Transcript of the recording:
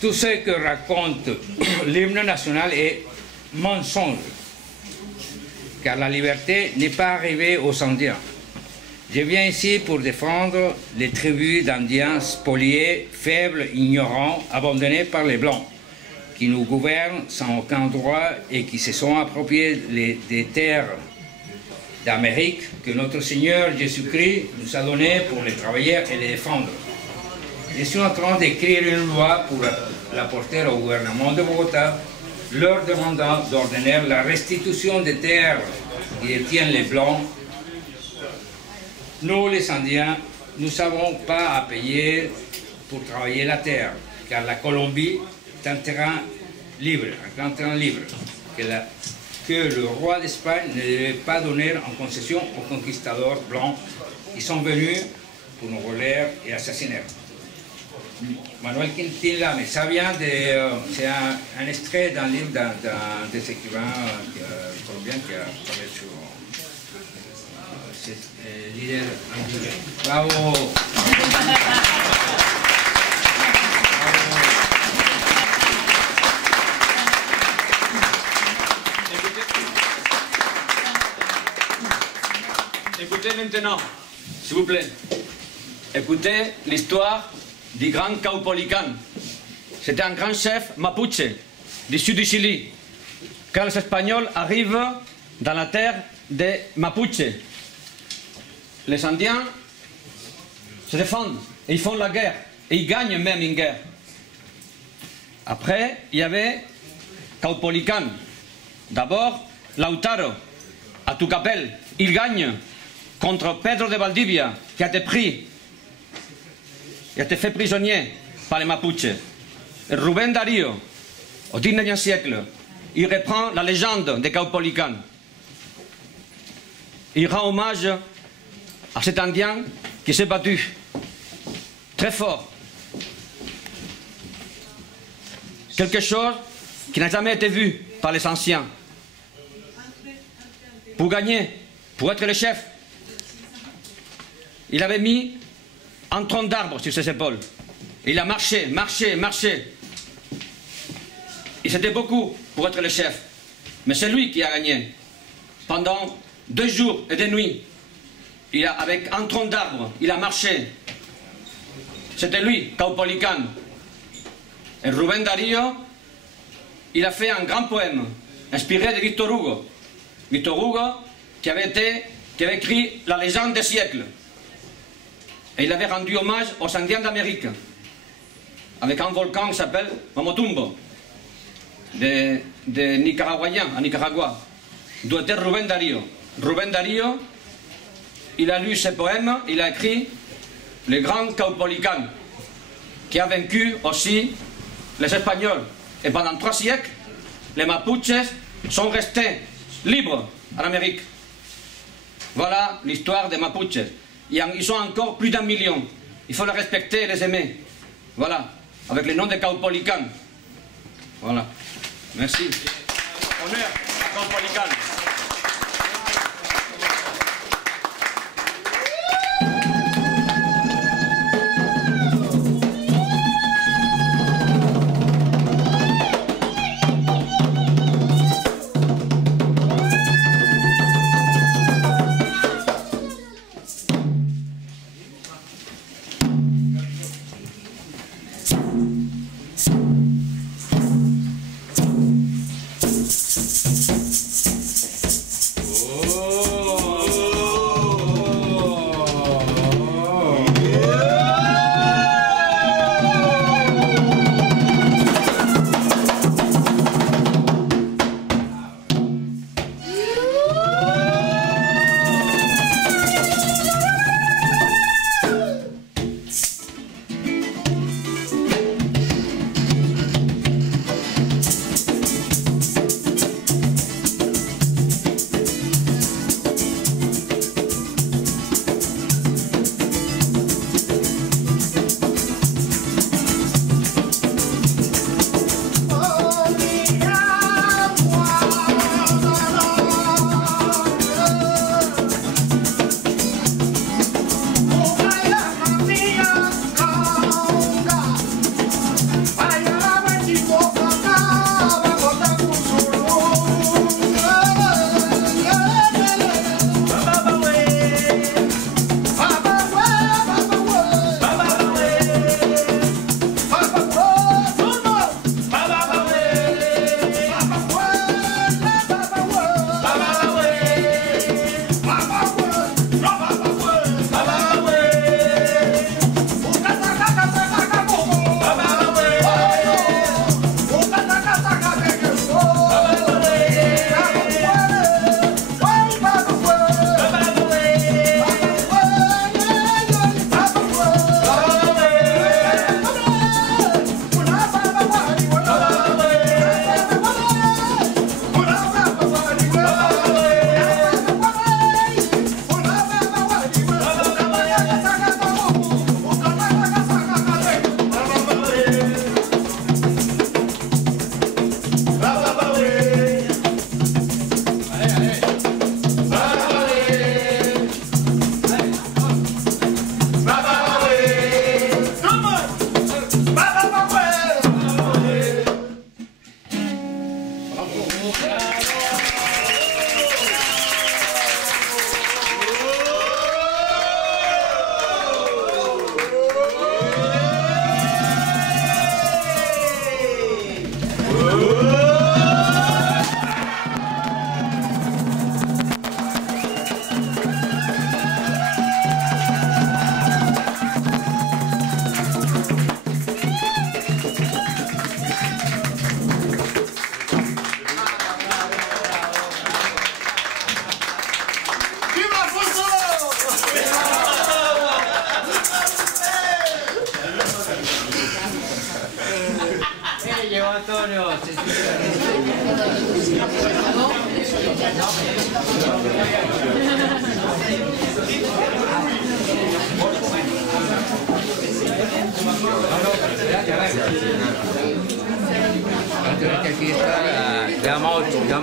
Tout ce que raconte l'hymne national est mensonge, car la liberté n'est pas arrivée aux Indiens. Je viens ici pour défendre les tribus d'Indiens spoliés, faibles, ignorants, abandonnés par les Blancs, qui nous gouvernent sans aucun droit et qui se sont appropriés des terres d'Amérique que notre Seigneur Jésus-Christ nous a données pour les travailler et les défendre. Je suis en train d'écrire une loi pour la porter au gouvernement de Bogota, leur demandant d'ordonner la restitution des terres qui détiennent les Blancs. Nous, les Indiens, nous n'avons pas à payer pour travailler la terre, car la Colombie est un terrain libre, que le roi d'Espagne ne devait pas donner en concession aux conquistadors blancs qui sont venus pour nous voler et assassiner. Manuel Quintilla, mais ça vient de... c'est un extrait d'un livre d'un des écrivains colombiens qui a parlé sur l'idée de... Bravo. Écoutez maintenant, s'il vous plaît. Écoutez l'histoire du grand Caupolicán. C'était un grand chef mapuche du sud du Chili. Quand les Espagnols arrivent dans la terre des Mapuches, les Indiens se défendent et ils font la guerre. Et ils gagnent même une guerre. Après, il y avait Caupolicán. D'abord, Lautaro, à Tucapel. Il gagne contre Pedro de Valdivia, qui a été pris, qui a été fait prisonnier par les Mapuches. Et Rubén Darío, au XIXe siècle, il reprend la légende de Caupolicán. Il rend hommage à cet Indien qui s'est battu très fort. Quelque chose qui n'a jamais été vu par les anciens. Pour gagner, pour être le chef, il avait mis un tronc d'arbre sur ses épaules. Il a marché, marché, marché. Et c'était beaucoup pour être le chef. Mais c'est lui qui a gagné. Pendant 2 jours et 2 nuits, avec un tronc d'arbre, il a marché. C'était lui, Caupolicán. Et Rubén Darío, il a fait un grand poème inspiré de Victor Hugo. Victor Hugo qui avait écrit la légende des siècles. Et il avait rendu hommage aux Indiens d'Amérique avec un volcan qui s'appelle Momotumbo, des Nicaraguayens à Nicaragua, d'où était Rubén Darío. Rubén Darío, il a lu ses poèmes, il a écrit le grand Caupolicán, qui a vaincu aussi les Espagnols. Et pendant 3 siècles, les Mapuches sont restés libres en Amérique. Voilà l'histoire des Mapuches. Ils sont encore plus d'1 million. Il faut les respecter et les aimer. Voilà, avec le nom de Caupolicán. Voilà, merci. Honneur à Caupolicán. Antonio. Aquí está la moto. Ya,